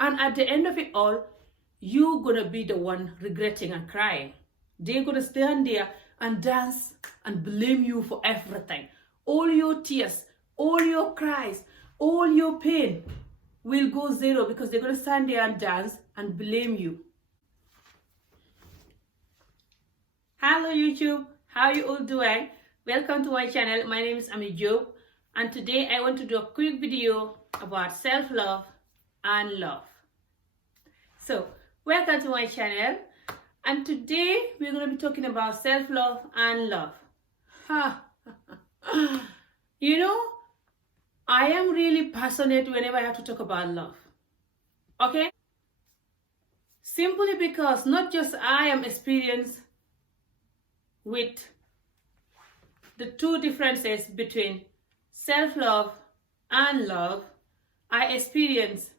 And at the end of it all, you're gonna be the one regretting and crying. They're gonna stand there and dance and blame you for everything. All your tears, all your cries, all your pain will go zero because they're gonna stand there and dance and blame you. Hello YouTube, how you all doing? Welcome to my channel. My name is Ami Job, and today I want to do a quick video about self-love and love. So welcome to my channel, and today we're going to be talking about self-love and love. You know, I am really passionate whenever I have to talk about love. Okay? Simply because not just I am experienced with the two differences between self-love and love, I experience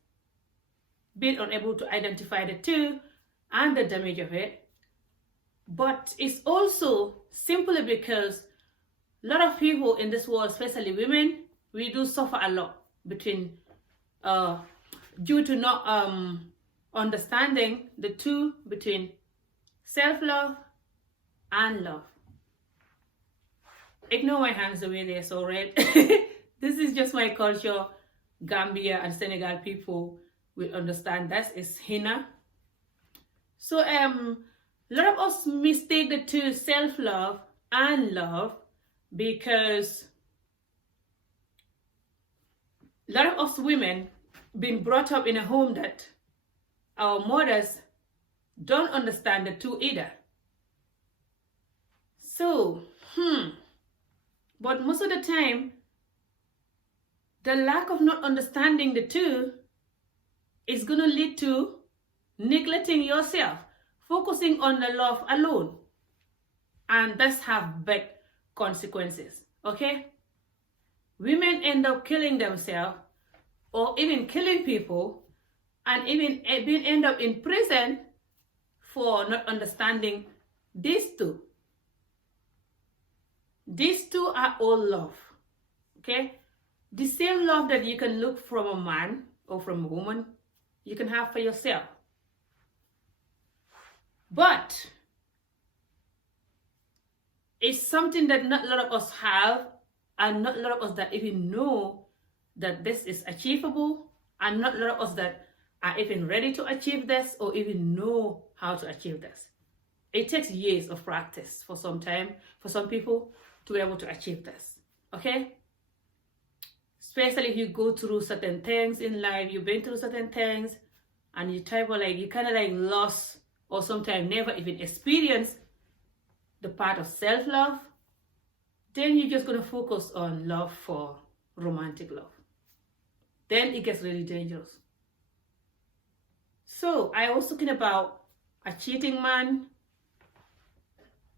being unable to identify the two and the damage of it. But it's also simply because a lot of people in this world, especially women, we do suffer a lot between due to not understanding the two between self-love and love. Ignore my hands the way they're so red. This is just my culture. Gambia and Senegal people will understand that is henna. So a lot of us mistake the two, self-love and love, because a lot of us women been brought up in a home that our mothers don't understand the two either. So, but most of the time, the lack of not understanding the two is going to lead to neglecting yourself, focusing on the love alone. And that's have big consequences, okay? Women end up killing themselves or even killing people, and even end up in prison for not understanding these two. These two are all love, okay? The same love that you can look from a man or from a woman, you can have for yourself. But it's something that not a lot of us have, and not a lot of us that even know that this is achievable, and not a lot of us that are even ready to achieve this or even know how to achieve this. It takes years of practice for some people to be able to achieve this, okay? Especially if you go through certain things in life, you've been through certain things, and you kind of like lost, or sometimes never even experience the part of self-love, then you're just gonna focus on love for romantic love. Then it gets really dangerous. So I was talking about a cheating man,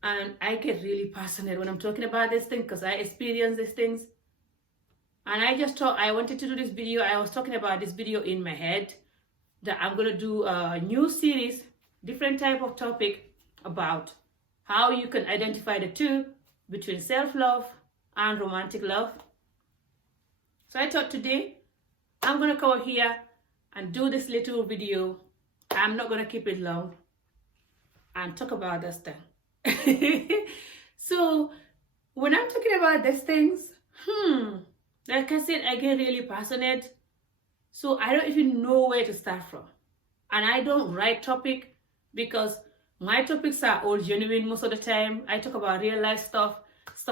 and I get really passionate when I'm talking about this thing because I experience these things. And I just thought I wanted to do this video. I was talking about this video in my head that I'm going to do a new series, different type of topic about how you can identify the two between self-love and romantic love. So I thought today I'm going to come up here and do this little video. I'm not going to keep it long and talk about this thing. So when I'm talking about these things, like I said, I get really passionate. So I don't even know where to start from. And I don't write topic because my topics are all genuine most of the time. I talk about real life stuff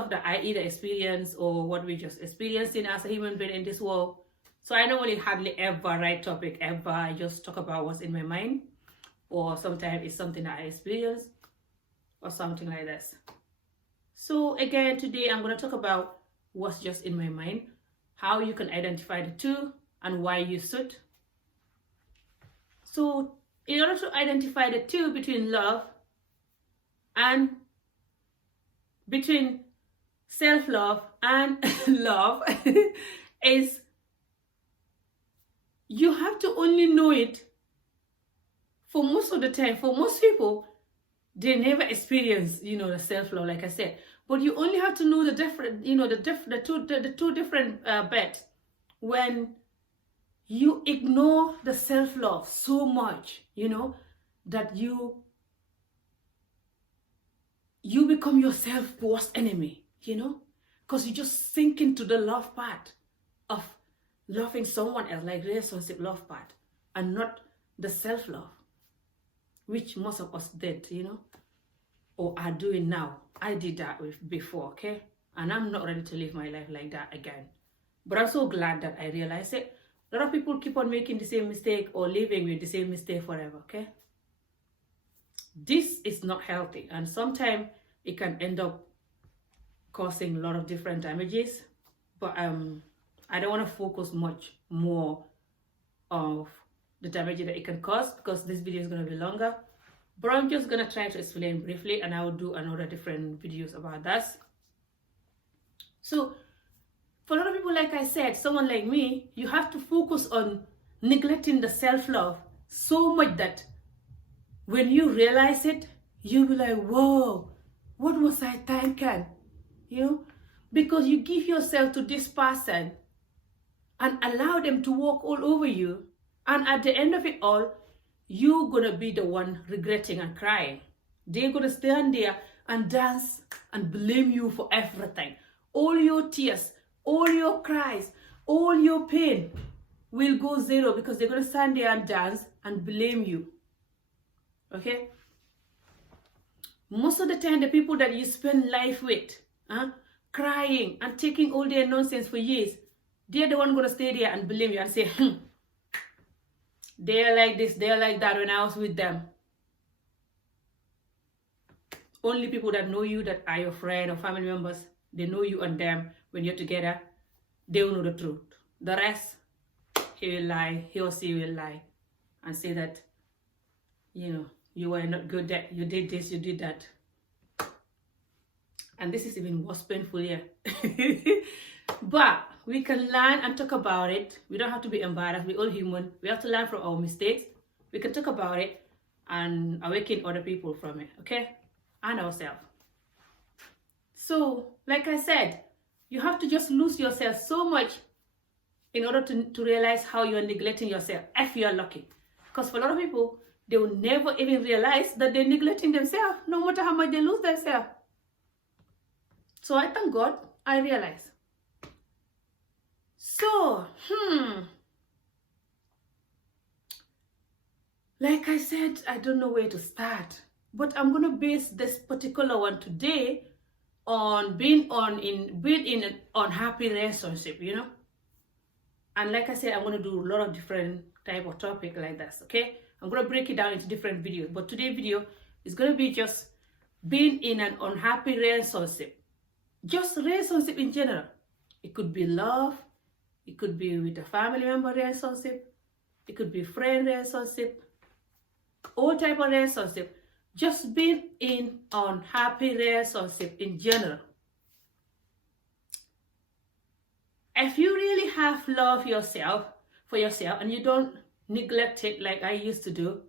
that I either experience or what we just experiencing as a human being in this world. So I don't really hardly ever write topic ever. I just talk about what's in my mind, or sometimes it's something that I experience or something like this. So again, today I'm going to talk about what's just in my mind, how you can identify the two, and why you should. So in order to identify the two between love and between self-love and love is you have to only know it. For most of the time, for most people, they never experience, the self-love, like I said. But you only have to know the different, the two different bits when you ignore the self-love so much, that you become yourself worst enemy, because you just sink into the love part of loving someone else, like relationship love part, and not the self-love, which most of us did, or are doing now. I did that before, okay? And I'm not ready to live my life like that again. But I'm so glad that I realized it. A lot of people keep on making the same mistake or living with the same mistake forever, okay? This is not healthy, and sometimes it can end up causing a lot of different damages. But I don't want to focus much more of the damage that it can cause, because this video is going to be longer. But I'm just going to try to explain briefly, and I will do another different videos about that. So for a lot of people, like I said, someone like me, you have to focus on neglecting the self-love so much that when you realize it, you'll be like, whoa, what was I thinking? Because you give yourself to this person and allow them to walk all over you. And at the end of it all, you're going to be the one regretting and crying. They're going to stand there and dance and blame you for everything. All your tears, all your cries, all your pain will go zero, because they're going to stand there and dance and blame you. Okay? Most of the time, the people that you spend life with, crying and taking all their nonsense for years, they're the one going to stay there and blame you and say, they're like this, they're like that when I was with them. Only people that know you, that are your friend or family members, they know you and them when you're together, they will know the truth. The rest, he will lie, he or she will lie and say that, you were not good at, you did this, you did that. And this is even worse painful here. But we can learn and talk about it. We don't have to be embarrassed. We're all human. We have to learn from our mistakes. We can talk about it and awaken other people from it, okay? And ourselves. So, like I said, you have to just lose yourself so much in order to realize how you're neglecting yourself, if you're lucky. Because for a lot of people, they will never even realize that they're neglecting themselves, no matter how much they lose themselves. So I thank God I realized. So, like I said, I don't know where to start. But I'm going to base this particular one today on being in an unhappy relationship, And like I said, I'm going to do a lot of different type of topic like this, okay? I'm going to break it down into different videos. But today's video is going to be just being in an unhappy relationship. Just relationship in general. It could be love. It could be with a family member relationship. It could be friend relationship. All type of relationship. Just being in unhappy relationship in general. If you really have love for yourself and you don't neglect it like I used to do,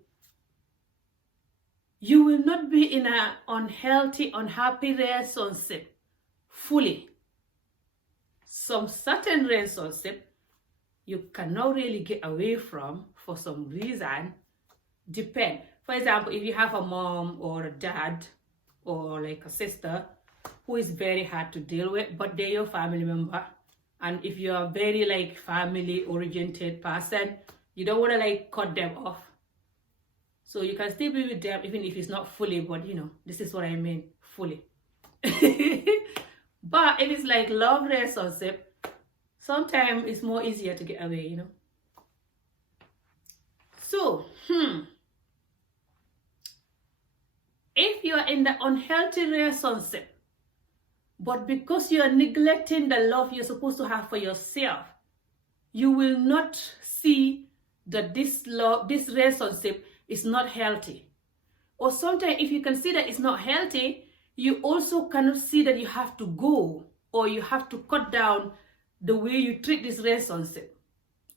you will not be in an unhealthy, unhappy relationship fully. Some certain relationship you cannot really get away from for some reason. Depend. For example, if you have a mom or a dad or like a sister who is very hard to deal with, but they're your family member, and if you're a very like family oriented person, you don't want to like cut them off. So you can still be with them even if it's not fully, but this is what I mean, fully. But if it's like love relationship, sometimes it's more easier to get away, So, if you are in the unhealthy relationship, but because you are neglecting the love you're supposed to have for yourself, you will not see that this relationship is not healthy. Or sometimes if you can see that it's not healthy, you also cannot see that you have to go, or you have to cut down the way you treat this relationship,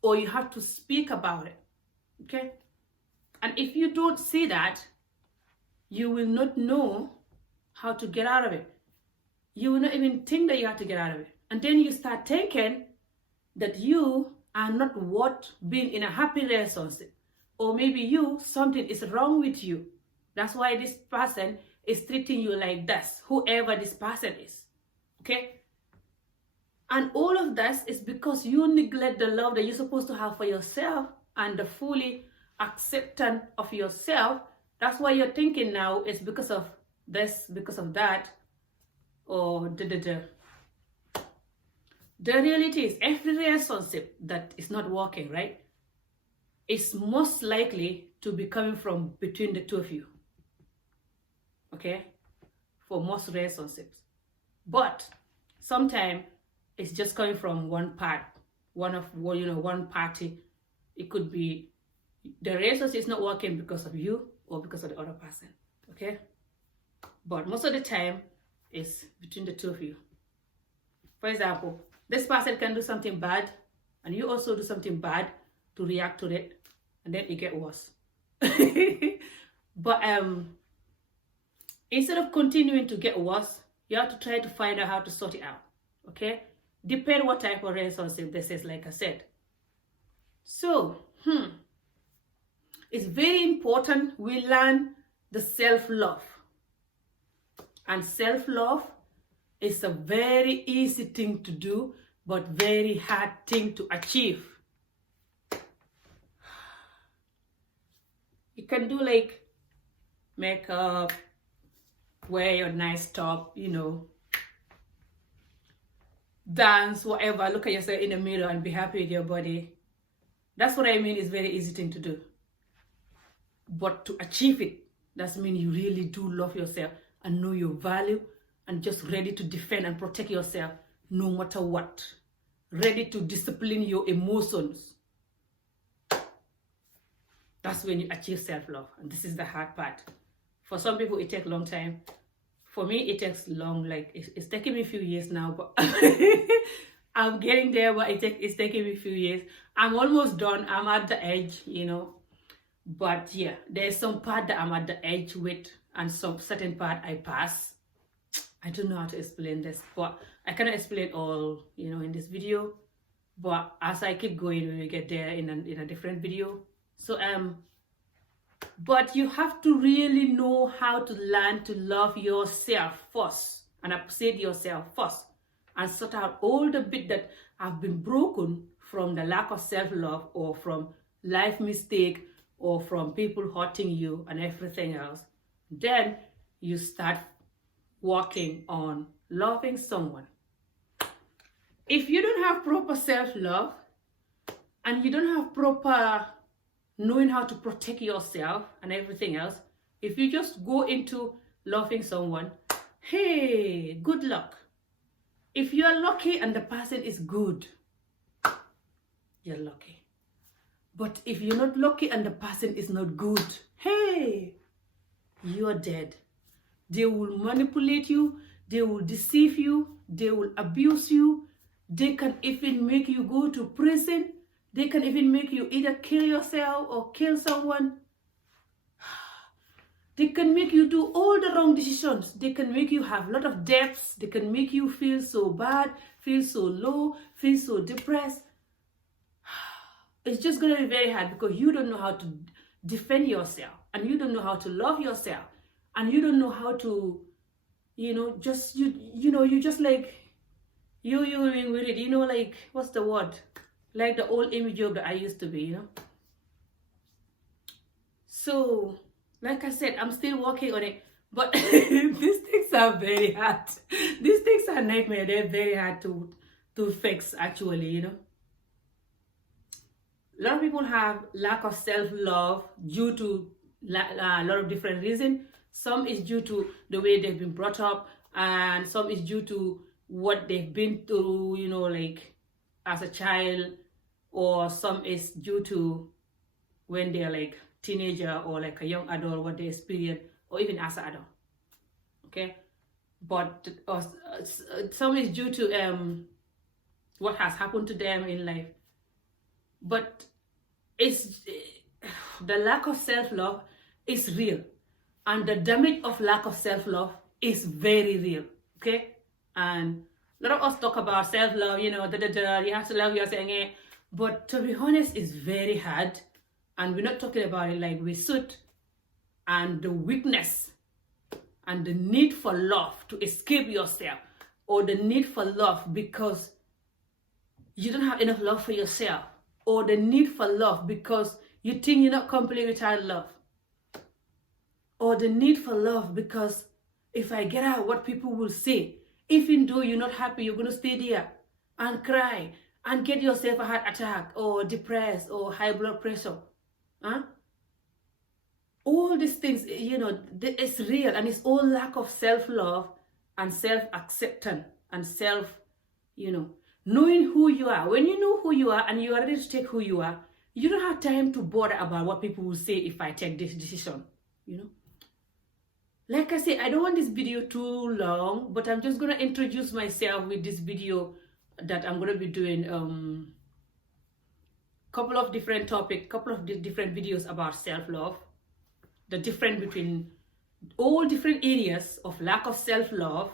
or you have to speak about it, okay? And if you don't see that, you will not know how to get out of it. You will not even think that you have to get out of it. And then you start thinking that you are not worth being in a happy relationship. Or maybe you, something is wrong with you. That's why this person is treating you like this, whoever this person is. Okay? And all of this is because you neglect the love that you're supposed to have for yourself and the fully acceptance of yourself. That's why you're thinking now it's because of this, because of that, or da. The reality is every relationship that is not working, right, is most likely to be coming from between the two of you. Okay? For most relationships. But sometimes it's just coming from one part, one party. It could be the relationship is not working because of you or because of the other person. Okay? But most of the time, it's between the two of you. For example, this person can do something bad, and you also do something bad to react to it, and then it gets worse. But instead of continuing to get worse, you have to try to find out how to sort it out. Okay? Depend what type of relationship this is, like I said. So, it's very important we learn the self-love. And self-love is a very easy thing to do, but very hard thing to achieve. You can do like makeup, wear your nice top, dance, whatever, look at yourself in the mirror and be happy with your body. That's what I mean, it's very easy thing to do. But to achieve it, that means you really do love yourself and know your value and just ready to defend and protect yourself no matter what. Ready to discipline your emotions. That's when you achieve self-love. And this is the hard part. For some people, it takes a long time. For me, it takes long, like it's taking me a few years now, but I'm getting there, but it's taking me a few years. I'm almost done. I'm at the edge, But yeah, there's some part that I'm at the edge with, and some certain part I pass. I don't know how to explain this, but I cannot explain all, in this video. But as I keep going, we will get there in a different video. So but you have to really know how to learn to love yourself first and appreciate yourself first and sort out all the bit that have been broken from the lack of self-love or from life mistake or from people hurting you and everything else. Then you start working on loving someone. If you don't have proper self-love and you don't have proper knowing how to protect yourself and everything else, if you just go into loving someone, hey, good luck. If you are lucky and the person is good, you're lucky. But if you're not lucky and the person is not good, hey, you are dead. They will manipulate you, they will deceive you, they will abuse you, they can even make you go to prison. They can even make you either kill yourself or kill someone. They can make you do all the wrong decisions. They can make you have a lot of debts. They can make you feel so bad, feel so low, feel so depressed. It's just going to be very hard because you don't know how to defend yourself. And you don't know how to love yourself. And you don't know how to, you just like, you with it, like, what's the word? Like the old image joke that I used to be, So, like I said, I'm still working on it. But these things are very hard. These things are nightmare. They're very hard to fix, actually, A lot of people have lack of self-love due to a lot of different reasons. Some is due to the way they've been brought up. And some is due to what they've been through, like as a child. Or some is due to when they're like teenager or like a young adult, what they experience, or even as an adult. Okay, but some is due to what has happened to them in life. But it's the lack of self-love is real, and the damage of lack of self-love is very real. Okay, and a lot of us talk about self-love. You have to love yourself. But to be honest, it's very hard. And we're not talking about it like we should. And the weakness and the need for love to escape yourself, or the need for love because you don't have enough love for yourself, or the need for love because you think you're not complete without love, or the need for love because if I get out, what people will say, even though you're not happy, you're going to stay there and cry and get yourself a heart attack or depressed or high blood pressure. Huh? All these things, you know, it's real, and it's all lack of self-love and self-acceptance and self, you know, knowing who you are. When you know who you are and you are ready to take who you are, you don't have time to bother about what people will say if I take this decision, you know. Like I say, I don't want this video too long, but I'm just going to introduce myself with this video that I'm going to be doing couple of different topics, couple of different videos about self-love, the difference between all different areas of lack of self-love,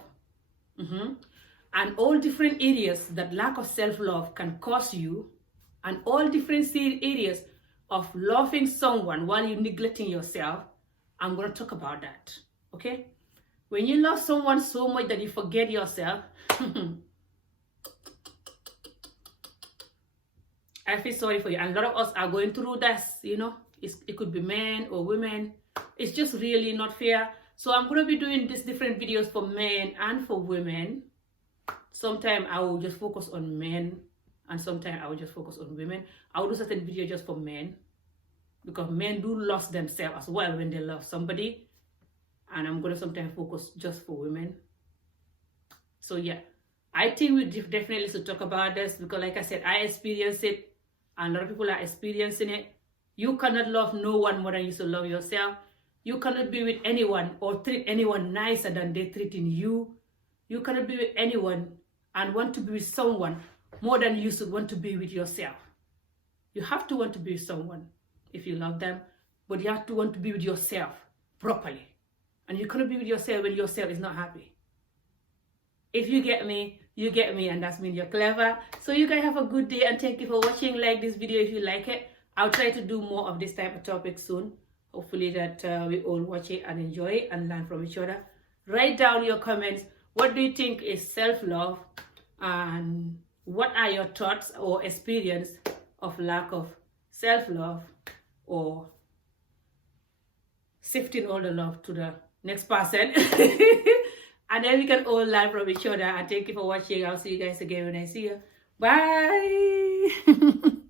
and all different areas that lack of self-love can cause you, and all different areas of loving someone while you're neglecting yourself. I'm going to talk about that, okay? When you love someone so much that you forget yourself, I feel sorry for you. And a lot of us are going through this, you know. It could be men or women. It's just really not fair. So I'm going to be doing these different videos for men and for women. Sometimes I will just focus on men, and sometimes I will just focus on women. I will do certain videos just for men, because men do lose themselves as well when they love somebody. And I'm going to sometimes focus just for women. So yeah, I think we definitely should talk about this, because like I said, I experienced it, and a lot of people are experiencing it. You cannot love no one more than you should love yourself. You cannot be with anyone or treat anyone nicer than they're treating you. You cannot be with anyone and want to be with someone more than you should want to be with yourself. You have to want to be with someone if you love them, but you have to want to be with yourself properly. And you cannot be with yourself when yourself is not happy. If you get me, you get me, and that means you're clever. So you guys have a good day, and thank you for watching. Like this video if you like it. I'll try to do more of this type of topic soon. Hopefully that we all watch it and enjoy it and learn from each other. Write down your comments. What do you think is self-love? And what are your thoughts or experience of lack of self-love, or shifting all the love to the next person? And then we can all learn from each other. And thank you for watching. I'll see you guys again when I see you. Bye.